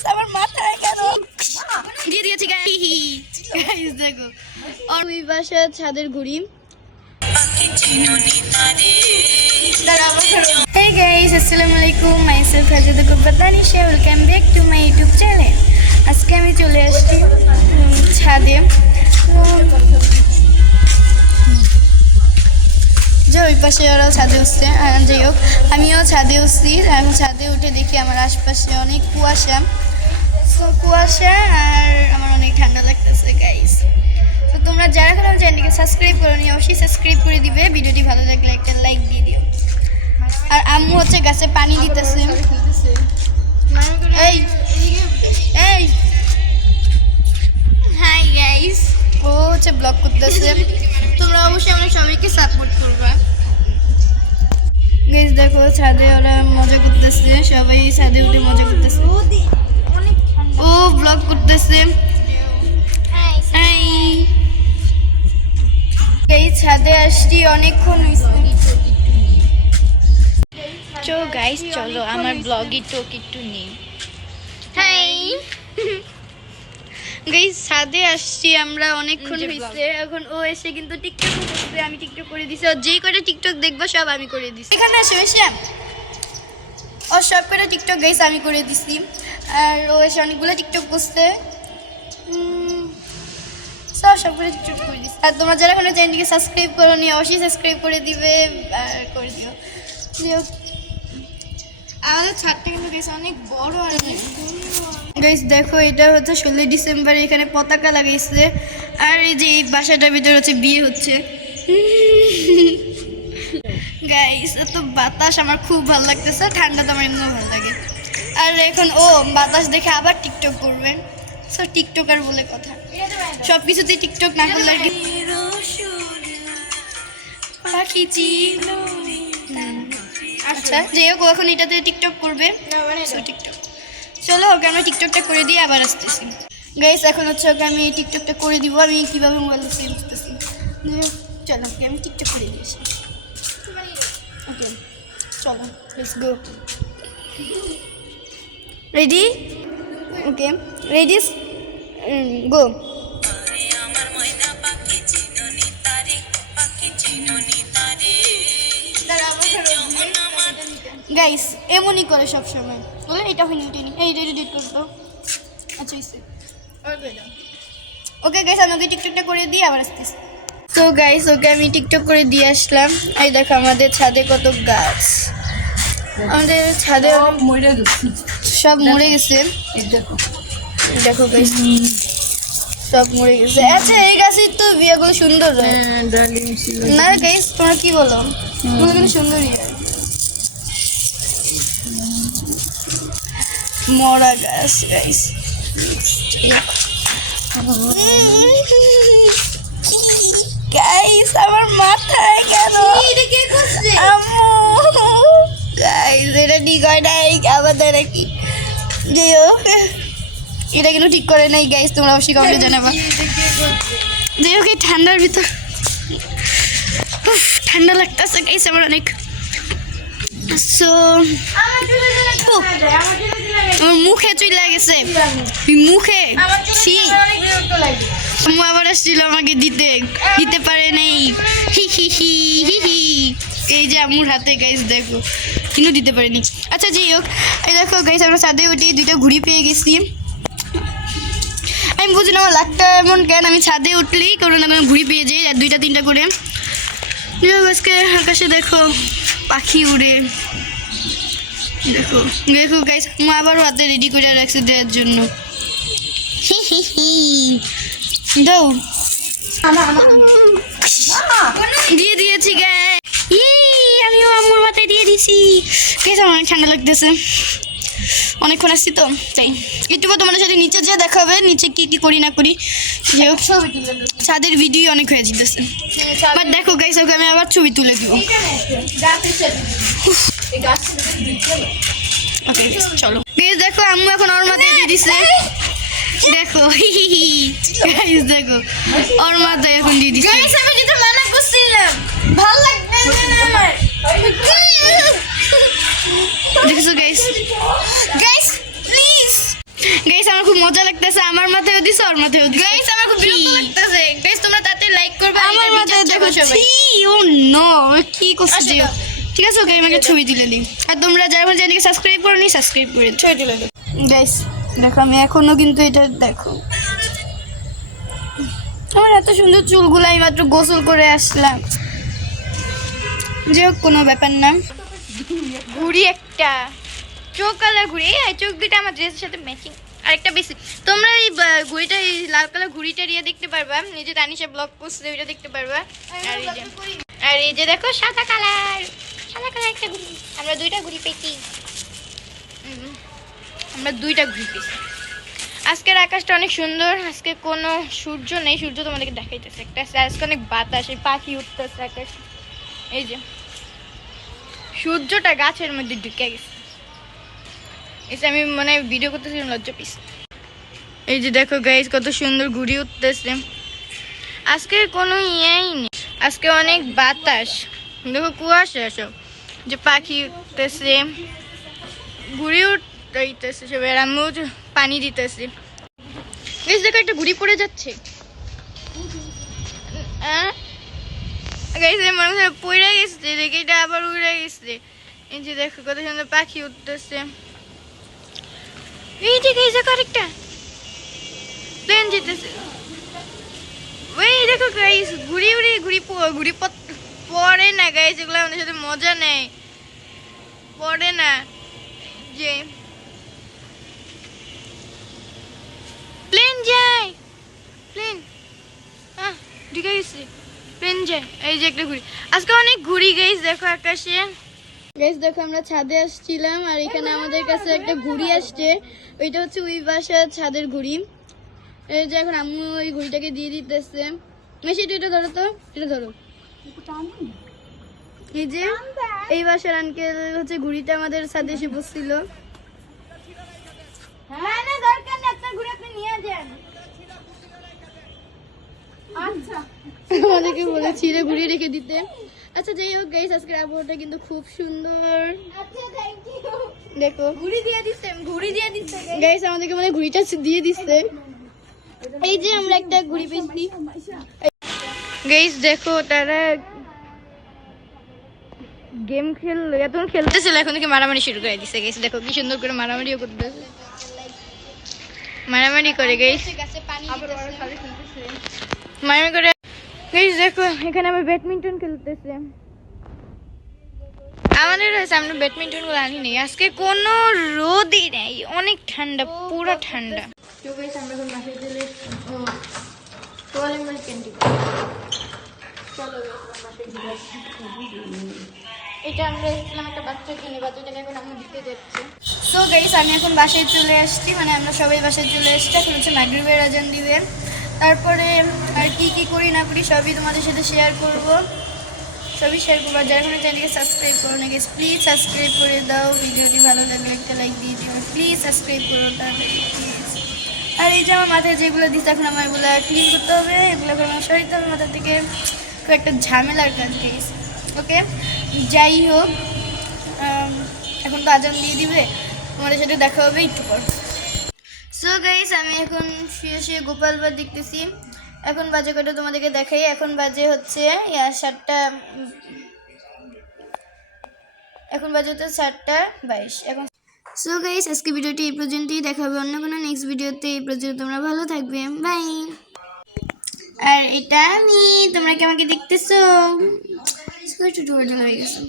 Guys আমার মাথায় কেন? দিয়ে দিয়েছি গাইস দেখো। আর ওই বাসা ছাদের ঘুরি। Hey guys, আসসালামু আলাইকুম। মাইসেলফ হাজাদা কুব্বাতানি শে welcome back to my YouTube channel আজকে আমি চলে আসছি ছাদে। যে ওই পাশে ওরা ছাদে উঠছে যাই হোক। আমিও ছাদে উঠছি এখন ছাদে উঠে দেখি আমার আশপাশে অনেক কুয়াশা। So, কুয়াশা আর আমার অনেক ঠান্ডা লাগতেছে গাইস তো তোমরা যারা এখন আমার চ্যানেলকে সাবস্ক্রাইব করো নি অবশ্যই সাবস্ক্রাইব করে দিবে। ভিডিওটি ভালো লাগলে একটা লাইক দিয়ে দিও। আর আম্মু হচ্ছে গাছে পানি দিতেছে। এই এই। হাই গাইস ও হচ্ছে ব্লগ করতেছে। তোমরা অবশ্যই আমরা সবাইকে সাপোর্ট করবা। গাইস দেখো ছাদে ওরা মজা করতেছে। সবাই ছাদে উঠে মজা করতেছে। ও ব্লগ করতেছে। হাই এই ছাদে আসছি অনেকক্ষণ চো গাইস চলো আমার ব্লগে টোক একটু নেই হাই গাইস ছাদে আসছি আমরা অনেকক্ষণ হয়েছে এখন ও এসে কিন্তু টিকটক করতে আমি টিকটক করে দিছি। আর যেই করে টিকটক দেখব সব আমি করে দিছি। এখানে আসো এসে ও সব করে টিকটক গাইস আমি করে দিছি। আর ও এসে অনেকগুলো টিকটক করছে। সব সব করে টিকটক করে দিছি। আর তোমরা যারা কোনো চ্যানেলটিকে সাবস্ক্রাইব করো নি অবশ্যই সাবস্ক্রাইব করে দিবে আর করে দিও। আমাদের ছাদটা কিন্তু গেছে অনেক বড় আর গাইস দেখো এটা হচ্ছে ষোলোই ডিসেম্বর এখানে পতাকা লাগাইছে। আর এই যে এই বাসাটার ভিতরে হচ্ছে বিয়ে হচ্ছে। গাইস এত বাতাস আমার খুব ভালো লাগতেছে, ঠান্ডা তো আমার এমনিও ভালো লাগে। আর এখন, ও, বাতাস দেখে আবার টিকটক করবেন সো টিকটকার বলে কথা। সব কিছুতেই টিকটক না করলে আর কি আচ্ছা যে হোক এখন এটাতে টিকটক করবে। টিকটক। চলো, ওকে আমরা টিকটকটা করে দিয়ে আবার আসতেছি। গাইস এখন হচ্ছে ওকে আমি টিকটকটা করে দিব। আমি কীভাবে মোবাইল সেভ করতেছি। চলো, ওকে আমি টিকটক করে দিয়েছি ওকে চলো let's go ready okay. Ready go guys এমনই করে সব সময় বলে এটা হয়নি নি এই রেডি করতো আচ্ছা ওকে গাইস আমি ওকে টিকটকটা করে দিয়ে আবার আসতেছি। তো গাইস ওকে আমি টিকটক করে দিয়ে আসলাম। এই দেখো আমাদের ছাদে কত গাছ। আমাদের ছাদে মরে গেছে। সব মরে গেছে। দেখো। গাইস সব মরে গেছে। আচ্ছা এই গাছের তো বিয়েগুলো সুন্দর হয় না গাইস তোমরা কি বলো? কিন্তু সুন্দরই মরা গাছ গাইস গাইস আমার মাথায় কেন আম্মু। গাইস এটা ঠিক হয় নাই? আমাদের কি? যাই হোক এটা কিন্তু ঠিক করে নাই গাইস তোমরা অবশ্যই কমেন্টে জানাবা। যাই হোক এই ঠান্ডার ভিতর। ঠান্ডা লাগতেছে গাইস আমার অনেক। সো আমার মুখে চলে গেছে মুখে? আম্মু আবার আসছিল আমাকে দিতে। দিতে পারে নাই। হি হি হি হি হি। এই যে আম্মুর হাতে গাইস দেখো। কিন্তু দিতে পারেনি। আচ্ছা যাই হোক। এই দেখো গাইস আমরা ছাদে উঠে দুইটা ঘুড়ি পেয়ে গেছি। আমি বুঝি না আমার লাখটা এমন কেন? আমি ছাদে উঠলেই কোনো না কোনো ঘুড়ি পেয়ে যাই, আর দুইটা, তিনটা করে। আজকে আকাশে দেখো পাখি উড়ে। দেখো দেখো গাইস মা আবারও হাতে রেডি করে রাখছে দেওয়ার জন্য। দাও। দিয়ে দিয়েছি গাই আমিও আম্মুর মাথায় দিয়ে দিয়েছি গাইস আমার অনেক ঠান্ডা লাগতেছে। অনেকক্ষণ আসছি তো তাই। একটু তোমাদের সাথে নিচে যেয়ে দেখাবে নিচে কি কি করি না করি। যে ছাদের ভিডিও অনেক হয়ে যেতেছে। বাট দেখো গাইস ওকে আমি আবার ছবি তুলে দিব। ওকে চলো। গাইস দেখো আম্মু এখন ওর মাথায় দিয়ে দিছে। দেখো গাইস দেখো ওর মাথায় এখন দিয়ে দিছে। গাইস আমি যেটা মানা করছিলাম। ভালো লাগবে না আমার দেখছ গাইস গাইস প্লিজ খুব মজা লাগতেছে। আমার মাথায়ও দিছে ওর মাথায়ও দিছে। গাইস আমার খুব বিরক্ত লাগতেছে। গাইস তোমরা তাতে লাইক করবে আমার মাথায় দেখো সবাই। ও নো কি করছিস। ঠিক আছে ওকে আমাকে ছবি তুলে দিই আর তোমরা যারা আমার চ্যানেলকে সাবস্ক্রাইব করো নি সাবস্ক্রাইব করে ছবি তুলে দাও। গাইস দেখো আমি এখনও কিন্তু এটা দেখো। আমার এত সুন্দর চুলগুলো আমি মাত্র গোসল করে আসলাম। যে হোক কোনো ব্যাপার না। ঘুড়ি একটা। চোখ কালার ঘুড়ি। এই চোখ দুটো আমার ড্রেসের সাথে ম্যাচিং আরেকটা বেশি। তোমরা এই ঘুড়িটা এই লাল কালার ঘুড়িটা দিয়ে দেখতে পারবা। এই যে তানিশা ব্লগ পোস্ট ওইটা দেখতে পারবা। আর এই যে আর এই যে দেখো সাদা কালার। কালার একটা ঘুড়ি আমরা দুইটা ঘুড়ি পেয়েছি। আমরা দুইটা ঘুড়ি পেয়েছি। আজকের আকাশটা অনেক সুন্দর। আজকে কোনো সূর্য নেই। সূর্য তোমাদেরকে দেখাইতেছে। একটা আজকে অনেক বাতাস, এই পাখি উঠতেছে আকাশ। এই যে, সূর্যটা গাছের মধ্যে ঢুকে গেছে। এসে আমি মানে ভিডিও করতেছি লজ্জা পিস এই যে দেখো গাইজ কত সুন্দর ঘুড়ি উঠতেছে। আজকে কোনো ইয়েই নেই। আজকে অনেক বাতাস। দেখো, কুয়াশা সব যে পাখি উঠতেছে ঘুড়ি উঠতেছে আর আমিও পানি দিতেছি। গাইজ দেখো, একটা ঘুড়ি পড়ে যাচ্ছে। মানুষ পড়ে আবার উড়ে গেছে। এই যে দেখো, কত সুন্দর পাখি এই প্লেন ওই দেখো ঘুরি উড়ি পত- পড়ে না গাইজ এগুলো আমাদের সাথে মজা নেই। পড়ে না। যে প্লেন যায়। প্লেন। আহ, ঢুকে গেছে। প্লেন যায়। এই যে একটা ঘুড়ি। আজকে অনেক ঘুড়ি গাইজ দেখো আকাশে। গাইস দেখো, আমরা ছাদে আসছিলাম, আর এখানে আমাদের কাছে একটা ঘুড়ি আসছে। ওইটা হচ্ছে ওই বাসার ছাদের ঘুড়ি। এই যে, এখন আম্মু ওই ঘুড়িটাকে দিয়ে দিতেছে। মেশি এটা ধরো তো, এটা ধরো। এই যে এই বাসার আনকেল হচ্ছে ঘুড়িটা আমাদের ছাদে এসে বসছিল। হ্যাঁ আচ্ছা। আমাদেরকে যে ঘুরিয়ে রেখে দিতে। আচ্ছা যাই হোক গাইস আজকের আবহাওয়াটা কিন্তু খুব সুন্দর। আচ্ছা দেখো। ঘুড়ি দিয়ে দিচ্ছে ঘুড়ি দিয়ে দিচ্ছে গাইস আমাদেরকে মানে ঘুড়িটা দিয়ে দিচ্ছে। এই যে আমরা একটা ঘুড়ি পেয়েছি। গাইস দেখো তারা গেম খেল এতক্ষণ খেলতেছিল এখন থেকে মারামারি শুরু করে দিছে গাইস দেখো কি সুন্দর করে মারামারিও করতেছে। মারামারি করে গাইস মারামারি করে গাইস দেখো এখানে আমরা ব্যাডমিন্টন খেলতেছে। আমাদের হয়েছে আমরা ব্যাডমিন্টনগুলো আনি নেই আজকে কোনো রোদই নেই অনেক ঠান্ডা পুরো ঠান্ডা। তো আমরা এখন বাসায় চলে ও তোয়ালে মানে ক্যান্টিন চলো এটা আমরা একটা বাচ্চা কিনে বাচ্চাটাকে এখন আমি সো গাইস আমি এখন বাসায় চলে আসছি। মানে আমরা সবাই বাসায় চলে এসেছি এখন হচ্ছে মাগরিবের আজান দিবে। তারপরে, আর কি কি করি না করি, সবই তোমাদের সাথে শেয়ার করব। সবই শেয়ার করব। যারা কোনো চ্যানেলকে সাবস্ক্রাইব করো না গেস প্লিজ সাবস্ক্রাইব করে দাও। ভিডিওটি ভালো লাগলে একটা লাইক দিয়ে দিও। প্লিজ সাবস্ক্রাইব করো প্লিজ আর এই যে আমার মাথায় যেগুলো দিচ্ছে এখন আমার এগুলো ক্লিন করতে হবে। এগুলো এখন আমার সরিতে হবে মাথা থেকে একটা ঝামেলার কাজ গেস ওকে যাই হোক এখন তো আজান দিয়ে দিবে, তোমাদের সাথে দেখা হবে একটু পর। সো গাইস আমি এখন শুয়ে শুয়ে গোপাল গোপালবার দেখতেছি। এখন বাজে কটা তোমাদেরকে দেখাই? এখন বাজে হচ্ছে সাতটা এখন বাজে হচ্ছে সাতটা বাইশ। এখন সো গাইস আজকে ভিডিওটি এই পর্যন্তই। দেখা হবে অন্য কোনো নেক্সট ভিডিওতে এই পর্যন্ত তোমরা ভালো থাকবে। বাই আর এটা আমি তোমরা কি আমাকে দেখতেছো? ছোট হয়ে গেছে।